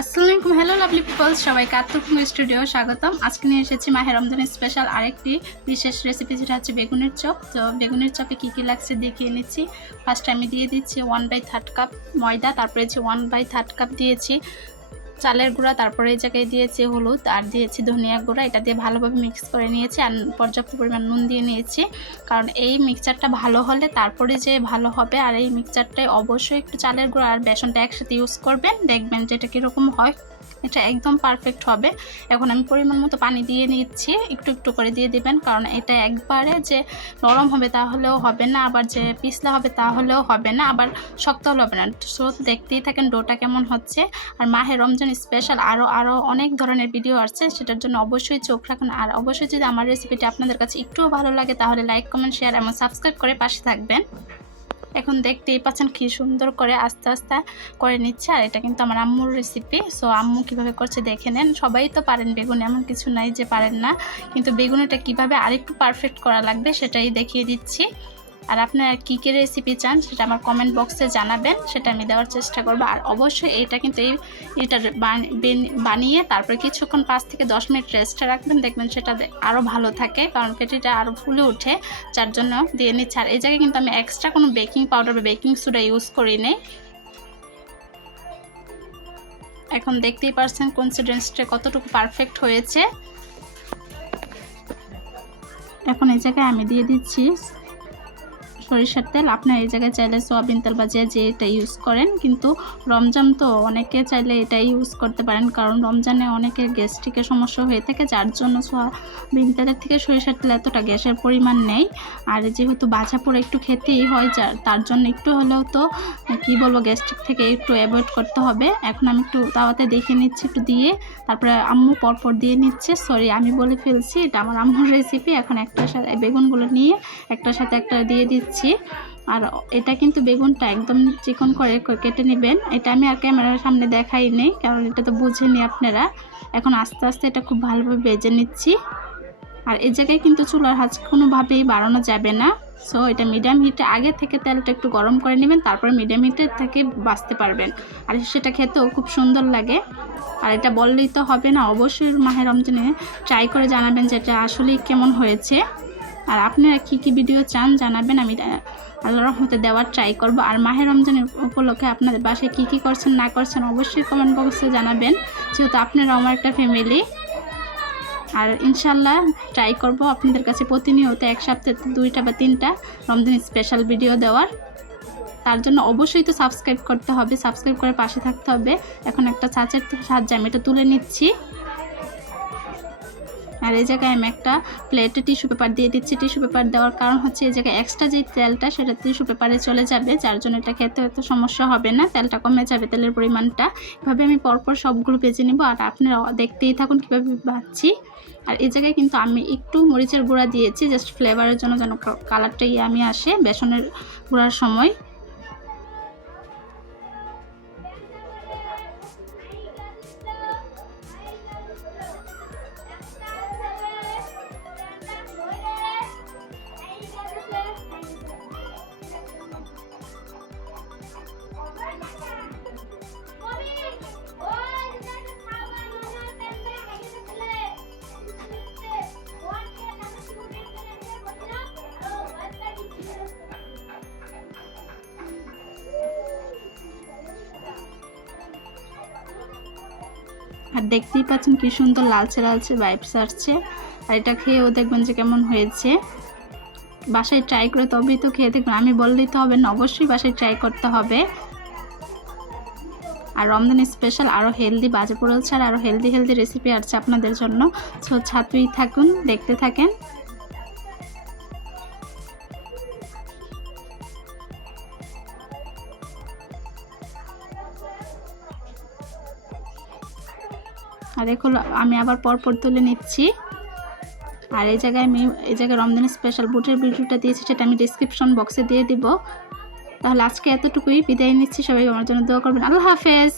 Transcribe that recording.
আসসালামু আলাইকুম, hello lovely people's, সবাইকে AT-TUR স্টুডিও স্বাগতম। আজকে নিয়ে এসেছি মাহে রমজানের স্পেশাল আরেকটি বিশেষ রেসিপি, যেটা হচ্ছে বেগুনের চপ। তো বেগুনের চপে কী কী লাগছে দেখিয়ে নিচ্ছি। ফার্স্টে আমি দিয়ে দিচ্ছি 1/3 কাপ ময়দা, তারপরে 1/3 কাপ দিয়েছি চালের গুঁড়া, তারপরে এই জায়গায় দিয়েছি হলুদ আর দিয়েছি ধনিয়া গুঁড়া। এটা দিয়ে ভালোভাবে মিক্স করে নিয়েছি আর পর্যাপ্ত পরিমাণ নুন দিয়ে নিয়েছি, কারণ এই মিক্সচারটা ভালো হলে তারপরে যে ভালো হবে। আর এই মিক্সচারটায় অবশ্যই একটু চালের গুঁড়া আর বেসনটা একসাথে ইউজ করবেন, দেখবেন যেটা কীরকম হয়, এটা একদম পারফেক্ট হবে। এখন আমি পরিমাণ মতো পানি দিয়ে নিচ্ছি, একটু একটু করে দিয়ে দিবেন, কারণ এটা একবারে যে নরম হবে তাহলেও হবে না, আবার যে পিছলা হবে তাহলেও হবে না, আবার শক্ত হলে হবে না। সো দেখতেই থাকেন ডোটা কেমন হচ্ছে। আর মাহে রমজান স্পেশাল আরও অনেক ধরনের ভিডিও আসছে, সেটার জন্য অবশ্যই চোখ রাখুন। আর অবশ্যই যদি আমার রেসিপিটি আপনাদের কাছে একটুও ভালো লাগে তাহলে লাইক, কমেন্ট, শেয়ার এবং সাবস্ক্রাইব করে পাশে থাকবেন। এখন দেখতেই পাচ্ছেন কি সুন্দর করে আস্তে আস্তে করে নিচ্ছে। আর এটা কিন্তু আমার আম্মুর রেসিপি। সো আম্মু কীভাবে করছে দেখে নেন। সবাই তো পারেন বেগুন, এমন কিছু নাই যে পারেন না, কিন্তু বেগুনিটা কীভাবে আরেকটু পারফেক্ট করা লাগবে সেটাই দেখিয়ে দিচ্ছি। আর আপনারা কী কী রেসিপি চান সেটা আমার কমেন্ট বক্সে জানাবেন, সেটা আমি দেওয়ার চেষ্টা করবো। আর অবশ্যই এটা কিন্তু এটা বানিয়ে তারপরে কিছুক্ষণ 5 থেকে 10 মিনিট রেস্টে রাখবেন, দেখবেন সেটা আরও ভালো থাকে, কারণ পেটিটা আরও ফুলে ওঠে, যার জন্য দিয়ে নিচ্ছে। আর এই জায়গায় কিন্তু আমি এক্সট্রা কোনো বেকিং পাউডার বা বেকিং সোডা ইউজ করি নি। এখন দেখতেই পারছেন কনসিস্টেন্সিটা কতটুকু পারফেক্ট হয়েছে। এখন এই জায়গায় আমি দিয়ে দিচ্ছি সরিষার তেল। আপনার এই জায়গায় চাইলে সয়াবিন তেল বা যে এটা ইউজ করেন, কিন্তু রমজান তো অনেকে চাইলে এটা ইউজ করতে পারেন, কারণ রমজানে অনেকের গ্যাস্ট্রিকের সমস্যা হয়ে থাকে, যার জন্য সয়াবিন তেলের থেকে সরিষার তেল এতটা গ্যাসের পরিমাণ নেই। আর যেহেতু ভাজা পোড়া একটু খেতেই হয়, তার জন্য একটু হলেও তো কি বলবো গ্যাস্ট্রিক থেকে একটু অ্যাভয়েড করতে হবে। এখন আমি একটু তাওয়াতে দেখে নিচ্ছি একটু দিয়ে, তারপরে আম্মু পরপর দিয়ে নিচ্ছে। সরি, আমি বলে ফেলছি, এটা আমার আম্মুর রেসিপি। এখন একটার সাথে বেগুনগুলো নিয়ে একটার সাথে একটা দিয়ে দিচ্ছি। আর এটা কিন্তু বেগুনটা একদম চিকন করে কেটে নেবেন। এটা আমি আর ক্যামেরার সামনে দেখাই নেই, কারণ এটা তো বুঝেনি আপনারা। এখন আস্তে আস্তে এটা খুব ভালোভাবে ভেজে নিচ্ছি। আর এই জায়গায় কিন্তু চুলার আঁচ কোনোভাবেই বাড়ানো যাবে না। সো এটা মিডিয়াম হিটে আগে থেকে তেলটা একটু গরম করে নেবেন, তারপরে মিডিয়াম হিটে থেকে বাছতে পারবেন, আর সেটা খেতেও খুব সুন্দর লাগে। আর এটা বললেই তো হবে না, অবশ্যই মাহে রমজানে ট্রাই করে জানাবেন যে এটা আসলেই কেমন হয়েছে। আর আপনারা কী কী ভিডিও চান জানাবেন, আমি আল্লাহর রহমতে দেওয়ার ট্রাই করব। আর মাহে রমজানের উপলক্ষে আপনাদের বাসায় কী কী করছেন না করছেন অবশ্যই কমেন্ট বক্সে জানাবেন, যেহেতু আপনারা আমার একটা ফ্যামিলি। আর ইনশাল্লাহ ট্রাই করব আপনাদের কাছে প্রতিনিয়ত এক সপ্তাহে 2টা বা 3টা রমজান স্পেশাল ভিডিও দেওয়ার। তার জন্য অবশ্যই তো সাবস্ক্রাইব করতে হবে, সাবস্ক্রাইব করে পাশে থাকতে হবে। এখন একটা ছাঁচের সাহায্যে আমি এটা তুলে নিচ্ছি। আর এই জায়গায় আমি একটা প্লেটে টিস্যু পেপার দিয়ে দিচ্ছি। টিস্যু পেপার দেওয়ার কারণ হচ্ছে এই জায়গায় এক্সট্রা যে তেলটা সেটা টিস্যু পেপারে চলে যাবে, যার জন্য এটা খেতে হয়তো সমস্যা হবে না, তেলটা কমে যাবে, তেলের পরিমাণটা। এভাবে আমি পরপর সবগুলো ভেজে নেব, আর আপনারা দেখতেই থাকুন কীভাবে ভাজছি। আর এই জায়গায় কিন্তু আমি একটু মরিচের গুঁড়া দিয়েছি, জাস্ট ফ্লেভারের জন্য, যেন কালারটা আমি আসে বেসনের গুঁড়ার সময়। আর দেখতেই পাচ্ছেন কি সুন্দর লালচে লালচে ভাইবস আসছে। আর এটা খেয়েও দেখবেন যে কেমন হয়েছে। বাসায় ট্রাই করে তবেই তো খেয়ে দেখবেন, আমি বললেই তো হবে না, অবশ্যই বাসায় ট্রাই করতে হবে। আর রমজান স্পেশাল আরও হেলদি, বাজে পোড়াল ছাড়া আরও হেলদি রেসিপি আসছে আপনাদের জন্য। সো ছাত্রই থাকুন, দেখতে থাকেন। আর এগুলো আমি আবার পরপর তুলে নিচ্ছি। আর এই জায়গায় রমজান স্পেশাল বুটের ভিডিওটা দিয়েছি, সেটা আমি ডিসক্রিপশন বক্সে দিয়ে দিব। তাহলে আজকে এতটুকুই, বিদায় নিচ্ছি। সবাই আমার জন্য দোয়া করবেন। আল্লাহ হাফেজ।